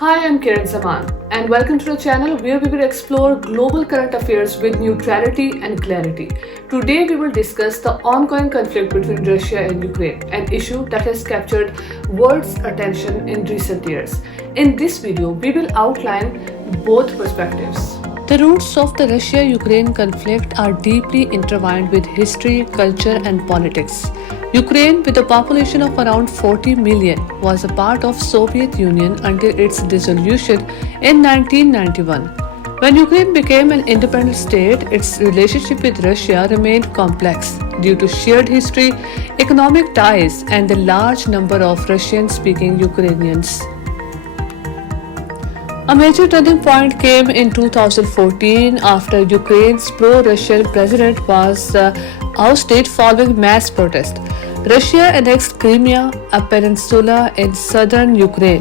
Hi, I'm Kiran Zaman, and welcome to the channel where we will explore global current affairs with neutrality and clarity. Today, we will discuss the ongoing conflict between Russia and Ukraine, an issue that has captured world's attention in recent years. In this video, we will outline both perspectives. The roots of the Russia Ukraine conflict are deeply intertwined with history, culture, and politics. Ukraine, with a population of around 40 million, was a part of Soviet Union until its dissolution in 1991. When Ukraine became an independent state, its relationship with Russia remained complex due to shared history, economic ties, and the large number of Russian-speaking Ukrainians. A major turning point came in 2014 after Ukraine's pro-Russian president was ousted following mass protest. Russia annexed Crimea, a peninsula in southern Ukraine,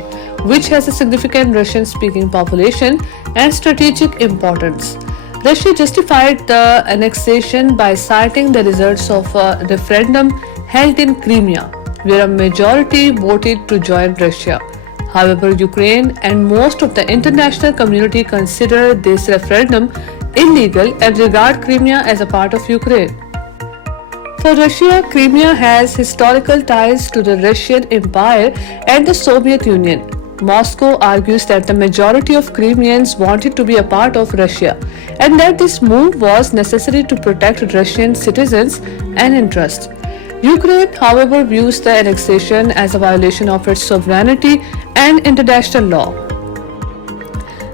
which has a significant Russian-speaking population and strategic importance. Russia justified the annexation by citing the results of a referendum held in Crimea, where a majority voted to join Russia. However, Ukraine and most of the international community consider this referendum illegal and regard Crimea as a part of Ukraine. For Russia, Crimea has historical ties to the Russian Empire and the Soviet Union. Moscow argues that the majority of Crimeans wanted to be a part of Russia and that this move was necessary to protect Russian citizens and interests. Ukraine, however, views the annexation as a violation of its sovereignty and international law.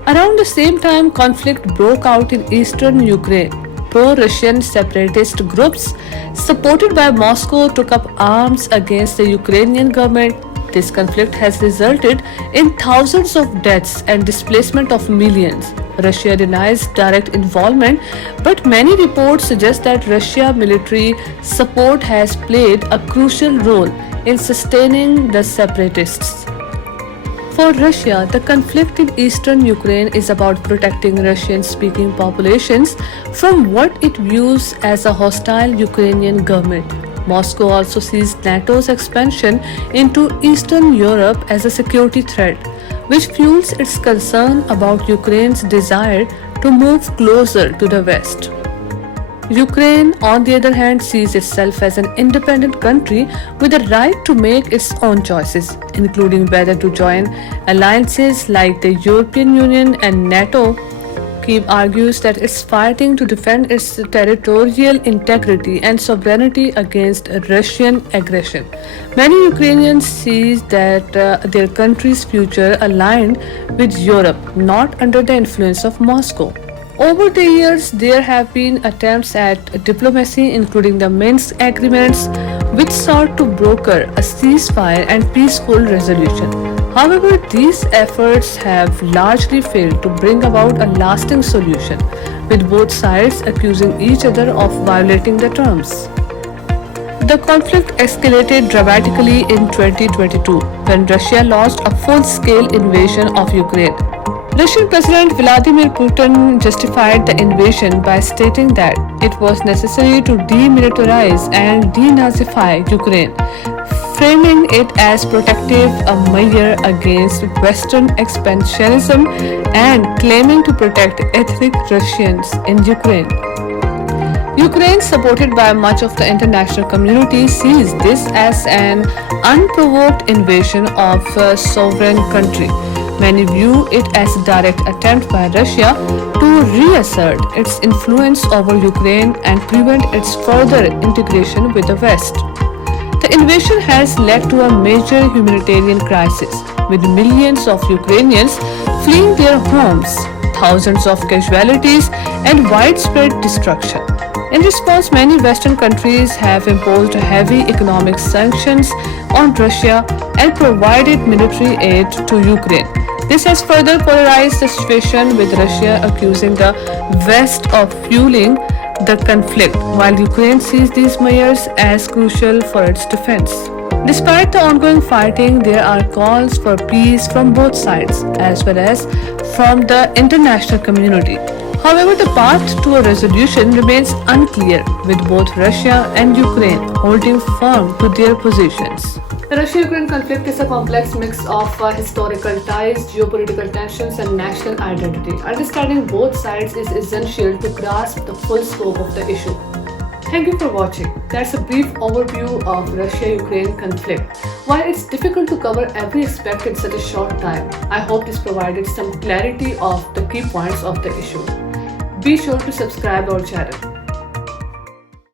Around the same time, conflict broke out in eastern Ukraine. Pro-Russian separatist groups supported by Moscow took up arms against the Ukrainian government. This conflict has resulted in thousands of deaths and displacement of millions. Russia denies direct involvement, but many reports suggest that Russia's military support has played a crucial role in sustaining the separatists. For Russia, the conflict in eastern Ukraine is about protecting Russian-speaking populations from what it views as a hostile Ukrainian government. Moscow also sees NATO's expansion into Eastern Europe as a security threat, which fuels its concern about Ukraine's desire to move closer to the West. Ukraine, on the other hand, sees itself as an independent country with the right to make its own choices, including whether to join alliances like the European Union and NATO. Kyiv argues that it's fighting to defend its territorial integrity and sovereignty against Russian aggression. Many Ukrainians see that their country's future aligned with Europe, not under the influence of Moscow. Over the years, there have been attempts at diplomacy, including the Minsk agreements, which sought to broker a ceasefire and peaceful resolution. However, these efforts have largely failed to bring about a lasting solution, with both sides accusing each other of violating the terms. The conflict escalated dramatically in 2022 when Russia launched a full-scale invasion of Ukraine. Russian President Vladimir Putin justified the invasion by stating that it was necessary to demilitarize and denazify Ukraine, framing it as protective a measure against Western expansionism and claiming to protect ethnic Russians in Ukraine. Ukraine, supported by much of the international community, sees this as an unprovoked invasion of a sovereign country. Many view it as a direct attempt by Russia to reassert its influence over Ukraine and prevent its further integration with the West. The invasion has led to a major humanitarian crisis, with millions of Ukrainians fleeing their homes, thousands of casualties, and widespread destruction. In response, many Western countries have imposed heavy economic sanctions on Russia and provided military aid to Ukraine. This has further polarized the situation, with Russia accusing the West of fueling the conflict, while Ukraine sees these measures as crucial for its defense. Despite the ongoing fighting, there are calls for peace from both sides, as well as from the international community. However, the path to a resolution remains unclear, with both Russia and Ukraine holding firm to their positions. The Russia-Ukraine conflict is a complex mix of historical ties, geopolitical tensions, and national identity. Understanding both sides is essential to grasp the full scope of the issue. Thank you for watching. That's a brief overview of Russia-Ukraine conflict. While it's difficult to cover every aspect in such a short time, I hope this provided some clarity of the key points of the issue. Be sure to subscribe our channel.